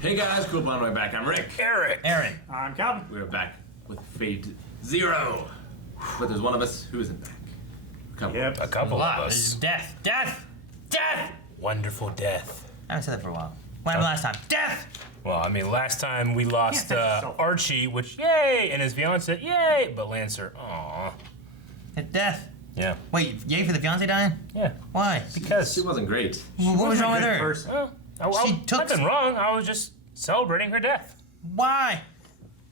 Hey guys, cool on my back. I'm Rick. Eric. Aaron. I'm Calvin. We're back with Fate Zero. But there's one of us who isn't back. A couple of There's us. death. Death. Death. Wonderful death. I haven't said that for a while. What happened last time? Death. Well, I mean, last time we lost Yeah, Archie, which, yay, and his fiance, yay, but Lancer, aw. Death. Yeah. Wait, yay for the fiance dying? Yeah. Wrong Because. She wasn't great. What was wrong with her? Person. Well, She took- nothing wrong. I was just celebrating her death. Why?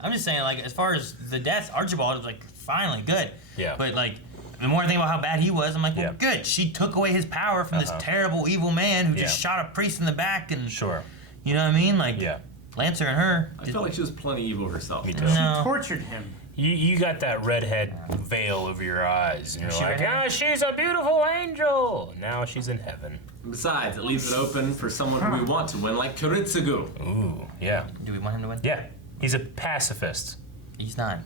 I'm just saying, like, as far as the death, Archibald was like, finally, good. Yeah. But, like, the more I think about how bad he was, I'm like, well, Yeah. good. She took away his power from this terrible, evil man who just Yeah. shot a priest in the back and, Sure. you know what I mean? Like, Yeah. Lancer and her. I felt like she was plenty evil herself. Me too. No. Tortured him. You got that redhead veil over your eyes, and you're She like, redhead? she's a beautiful angel. Now she's in heaven. Besides, it leaves it open for someone who we want to win, like Kiritsugu. Ooh, yeah. Do we want him to win? Yeah. He's a pacifist. He's not.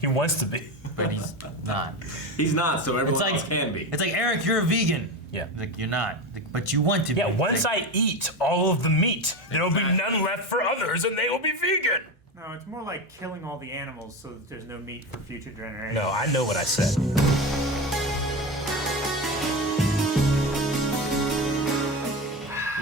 He wants to be. But he's not. He's not, so everyone It's like- else can be. It's like, Eric, you're a vegan. Yeah. Like, you're not. Like, but you want to be. Yeah, It's once like, I eat all of the meat, there will be none left for others, and they will be vegan. No, it's more like killing all the animals so that there's no meat for future generations. No, I know what I said.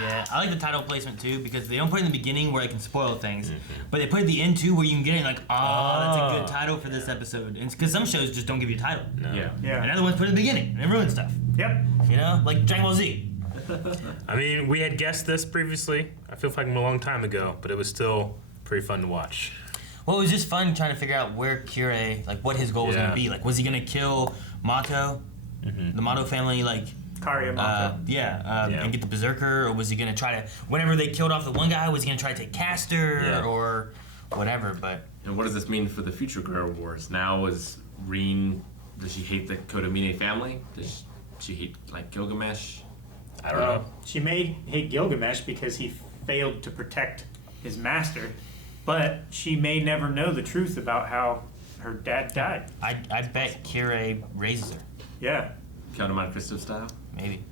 Yeah, I like the title placement too because they don't put it in the beginning where it can spoil things, but they put it at the end too where you can get it like, oh, that's a good title for this episode. And because some shows just don't give you a title. Yeah. Yeah. And other ones put it in the beginning and it ruins stuff. Yep. You know, like Dragon Ball Z. I mean, we had guessed this previously. I feel like a long time ago, but it was still pretty fun to watch. Well, it was just fun trying to figure out where Kirei, like what his goal was Yeah. gonna be. Like, was he gonna kill Mato, the Mato family, like? Karyamato. Yeah. And get the Berserker, or was he gonna try to? Whenever they killed off the one guy, was he gonna try to take Caster Yeah. or whatever? But And what does this mean for the future Guerrero Wars? Now is Reen, does she hate the Kodomine family? Does she hate, like, Gilgamesh? I don't know. She may hate Gilgamesh because he failed to protect his master, but she may never know the truth about how her dad died. I bet Kirei raises her. Yeah. Count of Monte Cristo style? Maybe.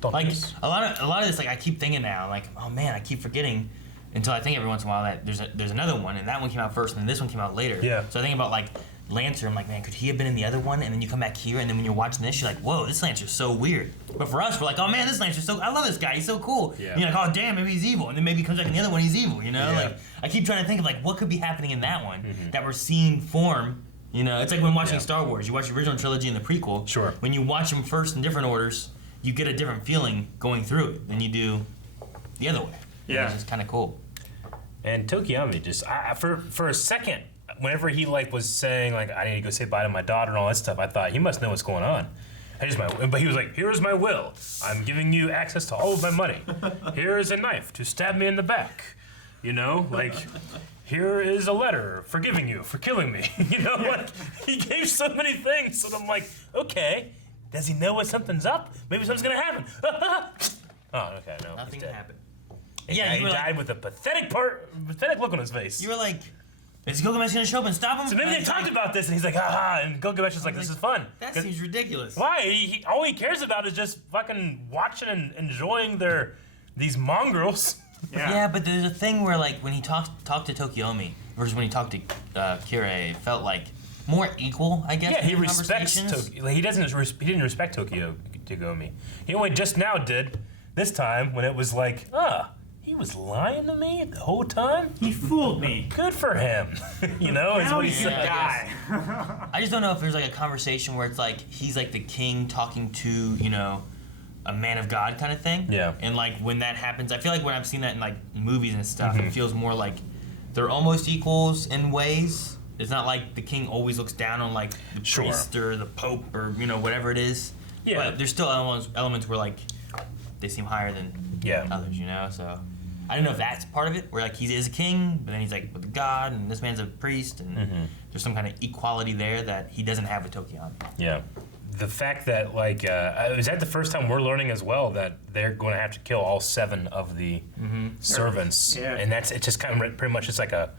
Don't Like miss. a lot of this, like I keep thinking now, like, oh man, I keep forgetting until I think every once in a while that there's another one, and that one came out first, and then this one came out later. Yeah. So I think about like Lancer. I'm like, man, could he have been in the other one? And then you come back here, and then when you're watching this, you're like, whoa, this Lancer's so weird. But for us, we're like, oh man, this Lancer's I love this guy. He's so cool. Yeah. And you're like, oh damn, maybe he's evil, and then maybe he comes back in the other one, he's evil. You know, Yeah. like I keep trying to think of like what could be happening in that one that we're seeing form. You know, it's like when watching Yeah. Star Wars. You watch the original trilogy and the prequel. Sure. When you watch them first in different orders, you get a different feeling going through it than you do the other way. Yeah. It's just kind of cool. And Tokyomi just, for a second, whenever he like was saying like, I need to go say bye to my daughter and all that stuff, I thought he must know what's going on. But he was like, here's my will. I'm giving you access to all of my money. Here is a knife to stab me in the back. You know, like, here is a letter forgiving you for killing me. You know, like, he gave so many things, and I'm like, okay, does he know what something's up? Maybe something's gonna happen. Oh, okay, no. Nothing he's dead. happened. Yeah, he died with a pathetic look on his face. You were like, is Gilgamesh gonna show up and stop him? So maybe they talked about this, and he's like, haha, and Gilgamesh is like, this is fun. That 'Cause- seems ridiculous. Why? All he cares about is just fucking watching and enjoying these mongrels. Yeah, but there's a thing where like when he talked to Tokyomi versus when he talked to Kirei, it felt like more equal, I guess. Yeah, he in respects conversations. Tokyo. He didn't respect Tokyomi. He only just now did this time when it was like, he was lying to me the whole time. He fooled me. Good for him. You know, is Now what he he's said. gonna die. I just don't know if there's like a conversation where it's like he's like the king talking to, you know, a man of God kind of thing. Yeah. And like when that happens, I feel like when I've seen that in like movies and stuff, it feels more like they're almost equals in ways. It's not like the king always looks down on like the Sure. priest or the pope or, you know, whatever it is. Yeah. But there's still elements where like they seem higher than Yeah. others, you know? So I don't know if that's part of it, where like he is a king, but then he's like with a god, and this man's a priest, and there's some kind of equality there that he doesn't have with Tokyomi. Yeah. The fact that, like, is that the first time we're learning as well that they're going to have to kill all 7 of the servants? Yeah. And it's just kind of pretty much just like a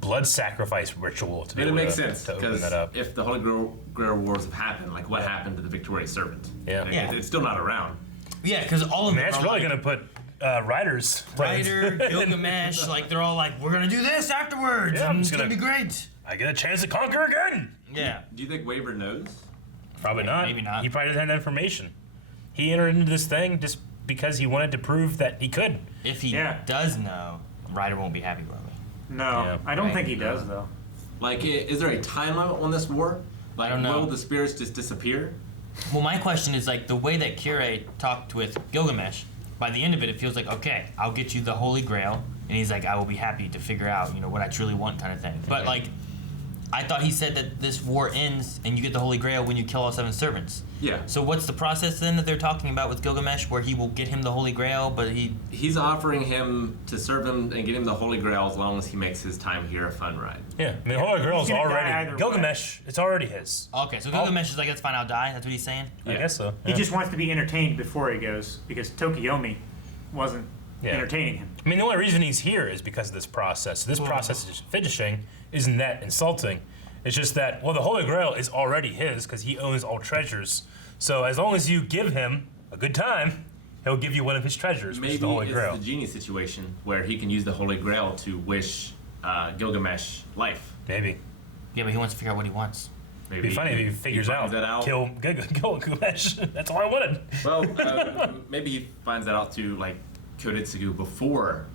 blood sacrifice ritual to be And it able makes to, sense, to open because that up. if the Holy Grail Wars have happened, like what happened to the victorious servant? Yeah. Like, Yeah. It's still not around. Yeah, because all of I mean, them that's are really like, going to put writers. Ryder, Gilgamesh, like they're all like, we're gonna do this afterwards. Yeah, and I'm it's just gonna be gonna- great. I get a chance to conquer again. Yeah. Do you think Waver knows? Probably not. Maybe not. He probably doesn't have that information. He entered into this thing just because he wanted to prove that he could. If he Yeah. does know, Ryder won't be happy, will he? No, Yeah. I don't Right. think he does though. Like, is there a time limit on this war? Like, don't know. will the spirits just disappear? Well, my question is like the way that Kirei talked with Gilgamesh. By the end of it, it feels like, okay, I'll get you the Holy Grail, and he's like, I will be happy to figure out, what I truly want, kind of thing. But like, I thought he said that this war ends and you get the Holy Grail when you kill all 7 servants. Yeah. So what's the process then that they're talking about with Gilgamesh, where he will get him the Holy Grail, but He's offering him to serve him and get him the Holy Grail as long as he makes his time here a fun ride. Yeah, I mean, Holy Grail's He's gonna die already either Gilgamesh. It's already his. Okay, so Gilgamesh is like, that's fine, I'll die. That's what he's saying. I Yeah. guess so. He yeah. just wants to be entertained before he goes because Tokyomi wasn't Yeah. entertaining him. I mean, the only reason he's here is because of this process. This process is finishing isn't that insulting. It's just that, well, the Holy Grail is already his because he owns all treasures. So as long as you give him a good time, he'll give you one of his treasures, which Maybe is the Holy it's Grail. the genie situation where he can use the Holy Grail to wish Gilgamesh life. Maybe. Yeah, but he wants to figure out what he wants. Maybe It'd be funny if he figures finds out, that out. kill Gilgamesh. That's all I wanted. Well, maybe he finds that out to like Kiritsugu before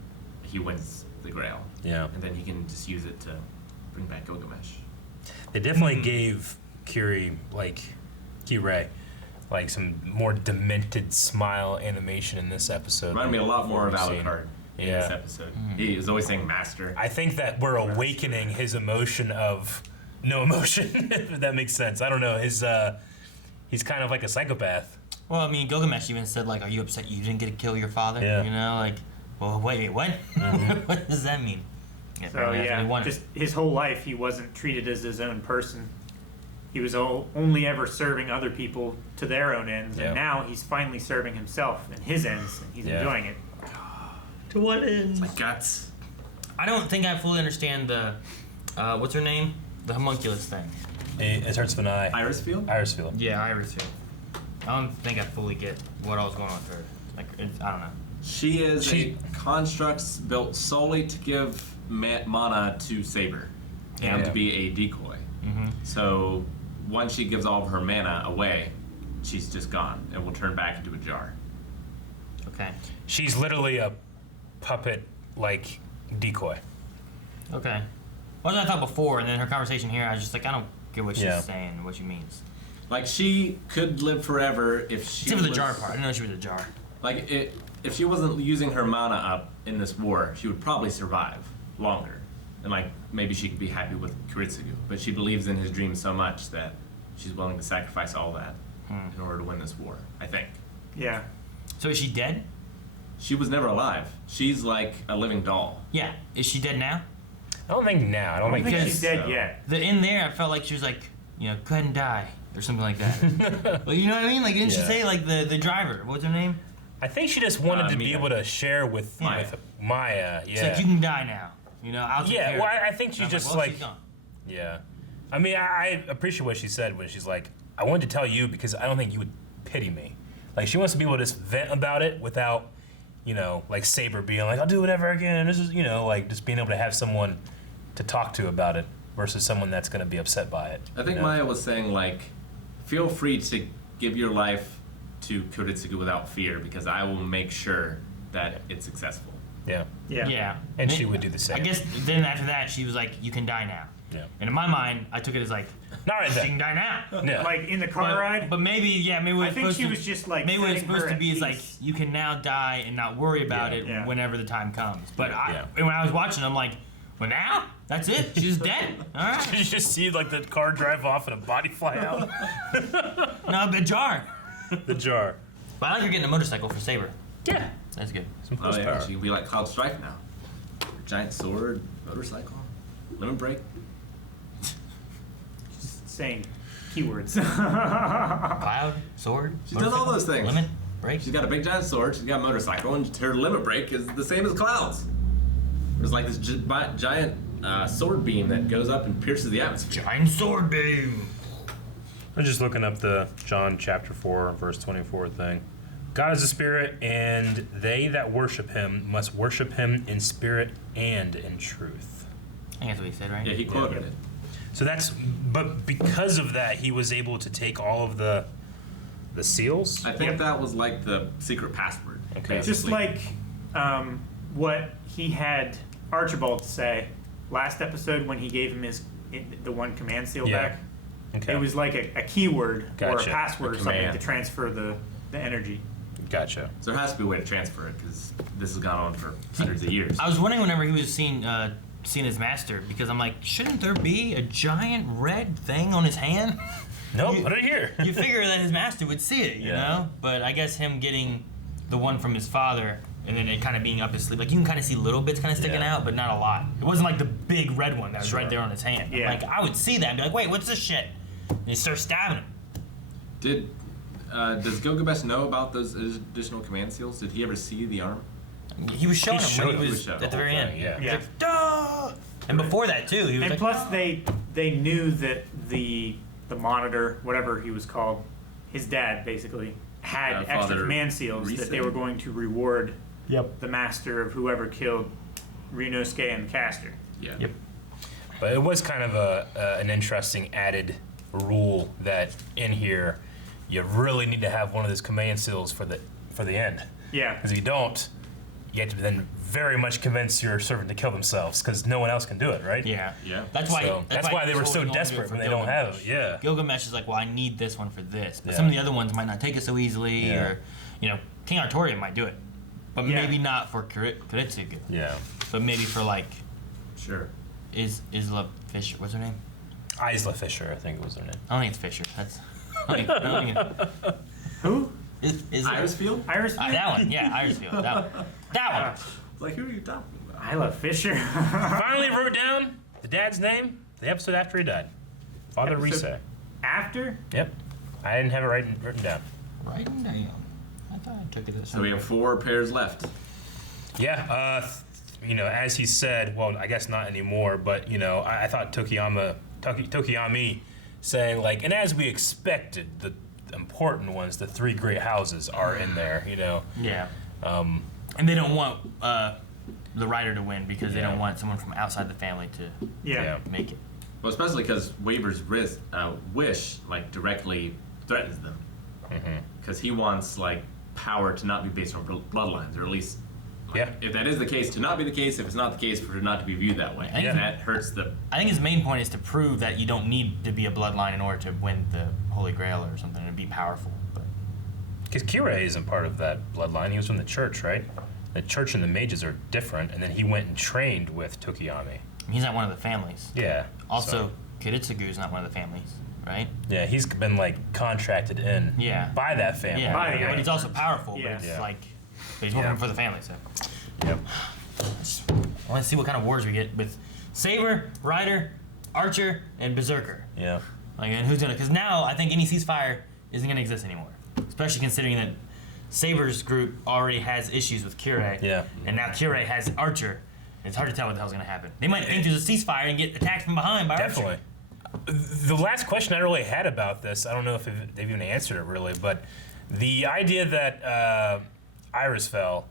he wins the Grail, Yeah. and then he can just use it to bring back Gilgamesh. They definitely gave Kirei, some more demented smile animation in this episode. Reminded me a lot more of We've seen. Alucard in Yeah. this episode. He was always saying master. I think that we're awakening his emotion of no emotion, if that makes sense. I don't know. He's kind of like a psychopath. Well, I mean, Gilgamesh even said, like, are you upset you didn't get to kill your father? Yeah. Like, well, wait, what? What does that mean? Yeah, So apparently that's what he yeah, wanted. just his whole life he wasn't treated as his own person. He was only ever serving other people to their own ends, Yeah. and now he's finally serving himself and his ends, and he's Yeah. enjoying it. To what end? Like guts. I don't think I fully understand the, what's her name? The homunculus thing. It starts with an I. Irisviel? Irisviel. Yeah, Irisviel. I don't think I fully get what all was going on with her. Like, I don't know. She is She- a construct built solely to give mana to Saber and Yeah. to be a decoy. Mm-hmm. So once she gives all of her mana away, she's just gone and will turn back into a jar. Okay. She's literally a puppet, decoy. Okay. Well, I thought before, and then her conversation here, I was just like, I don't get what she's Yeah. saying, what she means. Like she could live forever if she Except for the was- jar part. I didn't know she was a jar. Like if she wasn't using her mana up in this war, she would probably survive longer. And maybe she could be happy with Kiritsugu. But she believes in his dream so much that she's willing to sacrifice all that in order to win this war, I think. Yeah. So is she dead? She was never alive. She's like a living doll. Yeah. Is she dead now? I don't think now. I don't I don't think think Because- she's dead so. yet. In there, I felt like she was like, go ahead and die. Or something like that. Well, you know what I mean? Like, didn't she Yeah. say, the driver? What's her name? I think she just wanted to be Mia. able to share with Maya. Maya. She's Yeah. like, you can die now. I'll take Yeah, care well, of it. I think she And I'm just, well, she's gone. Yeah. I mean, I appreciate what she said when she's like, I wanted to tell you because I don't think you would pity me. Like, she wants to be able to just vent about it without, Saber being like, I'll do whatever again. This is, just being able to have someone to talk to about it versus someone that's going to be upset by it. I think you know? Maya was saying feel free to give your life to Kiritsugu without fear because I will make sure that it's successful. Yeah. Yeah. Yeah. And she would do the same. I guess then after that, she was like, you can die now. Yeah. And in my mind, I took it as like, Not right she can there. die now. Yeah. Like in the car ride. But maybe what I it's think supposed she to, was just like maybe what it's setting supposed her to at be is like, peace. you can now die and not worry about Yeah. it Yeah. whenever the time comes. But Yeah. and when I was watching, I'm like, well, now? That's it? She's dead? All right. You just see the car drive off and a body fly out. No, the jar. The jar. But I like her getting a motorcycle for Saber. Yeah. That's good. Some Oh yeah, horsepower. she can be like Cloud Strife now. Giant sword, motorcycle, lemon break. Saying keywords. Cloud, sword. She's done all motorcycle, those things. Lemon, break. She's got a big giant sword, she's got a motorcycle, and her limit break is the same as Cloud's. There's like this giant sword beam that goes up and pierces the atmosphere. Giant sword beam. I'm just looking up the John chapter 4, verse 24 thing. God is a spirit, and they that worship him must worship him in spirit and in truth. I think that's what he said, right? Yeah, he quoted it. So but because of that, he was able to take all of the seals. I think that was like the secret password. Okay. basically. Just like what he had Archibald say last episode when he gave him the one command seal Yeah. back. Okay. It was like a keyword or a Gotcha. password A or something command. to transfer the energy. Gotcha. So there has to be a way to transfer it because this has gone on for hundreds of years. I was wondering whenever he was seeing his master, because I'm like, shouldn't there be a giant red thing on his hand? Nope, put it here. You figure that his master would see it, you Yeah. know? But I guess him getting the one from his father and then it kind of being up his sleeve, like you can kind of see little bits kind of sticking Yeah. out, but not a lot. It wasn't like the big red one that was right there on his hand. Yeah. Like I would see that and be like, wait, what's this shit? And he starts stabbing him. Does Gilgamesh know about those additional command seals? Did he ever see the arm? He was showing He him when showed- he was he at showed the very whole end. thing, yeah. Yeah. Duh! And before that too, he was And like, plus, they knew that the monitor, whatever he was called, his dad basically had extra Father command seals that they Risa? were going to reward yep. the master of whoever killed Ryunosuke and the caster. Yeah. Yep. But it was kind of an interesting added rule that in here, you really need to have one of those command seals for the end. Yeah. Because if you don't, you have to then very much convince your servant to kill themselves because no one else can do it, right? Yeah. Yeah. That's why. So that's why they were he's so holding on to it desperate for when they don't have Gilgamesh. it. Yeah. Gilgamesh is like, well, I need this one for this, but Yeah. some of the other ones might not take it so easily, Yeah. or King Artorian might do it, but Yeah. maybe not for Kiritsugu. Yeah. But maybe for like Sure. Isla Fisher. What's her name? Isla Fisher, I think was their name. I don't think it's Fisher. That's I don't think Who? is Irisviel? Iris? that one. Yeah, Irisviel. That one. That one. It's like, who are you talking about? I love Fisher. Finally wrote down the dad's name the episode after he died. Father Episode- Risa. After? Yep. I didn't have it written down. Writing down. I thought I took it as So we have 4 pairs left. Yeah, as he said, well, I guess not anymore, but, I thought Tokyomi saying, like, and as we expected, the important ones, the 3 great houses are in there, Yeah. And they don't want the writer to win because they Yeah. don't want someone from outside the family to Yeah. make it. Well, especially because Weber's wish, like, directly threatens them. Because he wants, like, power to not be based on bloodlines, or at least, like, Yeah. if that is the case, to not be the case. If it's not the case, for it not to be viewed that way. Yeah. And that hurts the. I think his main point is to prove that you don't need to be a bloodline in order to win the Holy Grail or something and be powerful. But Because Kirei isn't part of that bloodline. He was from the church, right? The church and the mages are different, and then he went and trained with Tokyomi. he's not one of the families. Yeah. Also, Kiritsugu is not one of the families, right? Yeah, he's been, like, contracted in Yeah. by that family. Yeah, By the but he's also powerful. Yeah. But it's Yeah. like, but he's working for the family. So Yep. I want to see what kind of wars we get with Saber, Rider, Archer, and Berserker. Yeah. Like, and who's gonna? Because now I think any ceasefire isn't gonna exist anymore, especially considering that Saber's group already has issues with Kirei. Yeah. And now Kirei has Archer. It's hard to tell what the hell's gonna happen. They might think there's a ceasefire and get attacked from behind by Definitely. Archer. The last question I really had about this, I don't know if they've even answered it really, but the idea that Irisviel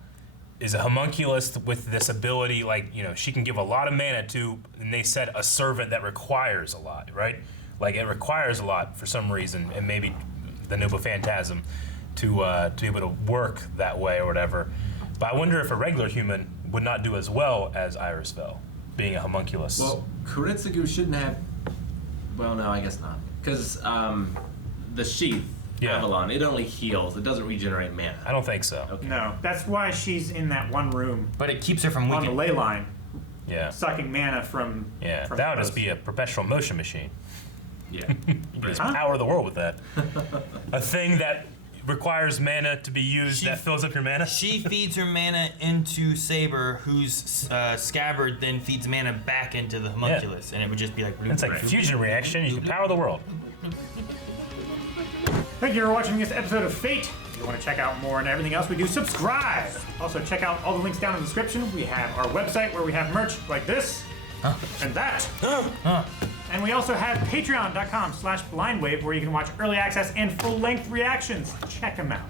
is a homunculus with this ability, like, she can give a lot of mana to, and they said a servant that requires a lot, right? Like, it requires a lot for some reason, and maybe the Noble Phantasm to be able to work that way or whatever. But I wonder if a regular human would not do as well as Irisviel, being a homunculus. Well, Kiritsugu shouldn't have. Well, no, I guess not. Because the sheath, Yeah. Avalon, it only heals. It doesn't regenerate mana. I don't think so. Okay. No. That's why she's in that one room But it keeps her from on the weakening. ley line, Yeah. sucking mana from. Yeah, from that would those. just be a perpetual motion machine. Yeah. You can just Huh? power the world with that. A thing that requires mana to be used that fills up your mana. She feeds her mana into Saber, whose scabbard then feeds mana back into the homunculus, and it would just be like. It's like a fusion reaction. You can power the world. Thank you for watching this episode of Fate. If you want to check out more and everything else we do, subscribe. Also, check out all the links down in the description. We have our website where we have merch like this and that. And we also have patreon.com/blindwave where you can watch early access and full-length reactions. Check them out.